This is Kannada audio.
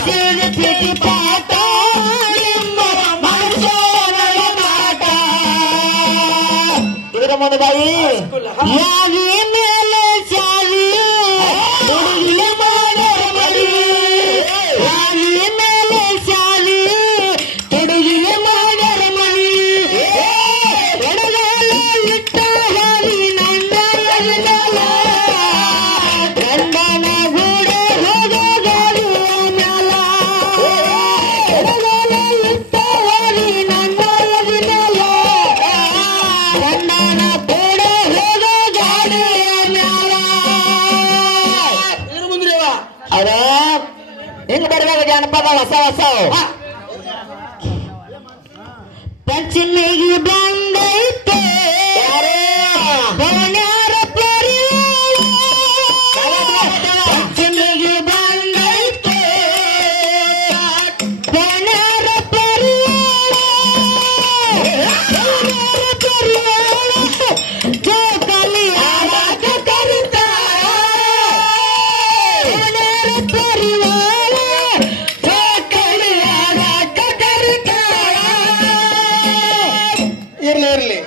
ಪ್ರೀತಿ ಪಾಠ ನಿಮ್ಮ ಮನಸೋನಯ ಮಾಟ ಇದರ ಮುಂದೆ ಬಾಯಿ ಯಾವಿ ಮೇಲೆ ಶಾವಿ ಹುಡುಗಿಯ ಮಾಡರ ಮಡಿ ಯಾವಿ ಮೇಲೆ ಶಾವಿ ಹುಡುಗಿಯ ಮಾಡರ ಮಡಿ ಎಡಗಾಲ ಇಟ್ಟ ಹಾರಿ ನನ್ನ ಎಡಗಾಲ ಗಂಡನ ಗೂಡ ಹೋಗೋ ಗಾಡಿಯ ಮ್ಯಾಲ ಎಡಗಾಲ ಇಟ್ಟ ಹಾರಿ ನನ್ನ ಎಡಗಾಲ ಗಂಡನ ಗೂಡ ಹೋಗೋ ಗಾಡಿಯ ಮ್ಯಾಲ ಇದ್ರ ಮುಂದ್ರಿ ಅವ ಅದ ಹಿಂಗ ಬರ್ಬೇಕು ಜನಪದ ಹೊಸ ಹೊಸ ಪಂಚಮಿಗೆ ಬಂದೈತೆ ಪವನ್ಯಾರ ಪರಿವಾರ ಪಂಚಮಿಗೆ ಬಂದೈತೆ ಪವನ್ಯಾರ ಪರಿವಾರ ಜೋಕಾಲಿ ಆಡಾಟ ಕರೀತಾರ ಪವನ್ಯಾರ ಪರಿವಾರ ಜೋಕಾಲಿ ಆಡಾಟ ಕರೀತಾರ ಇರ್ಲಿ ಇರ್ಲಿ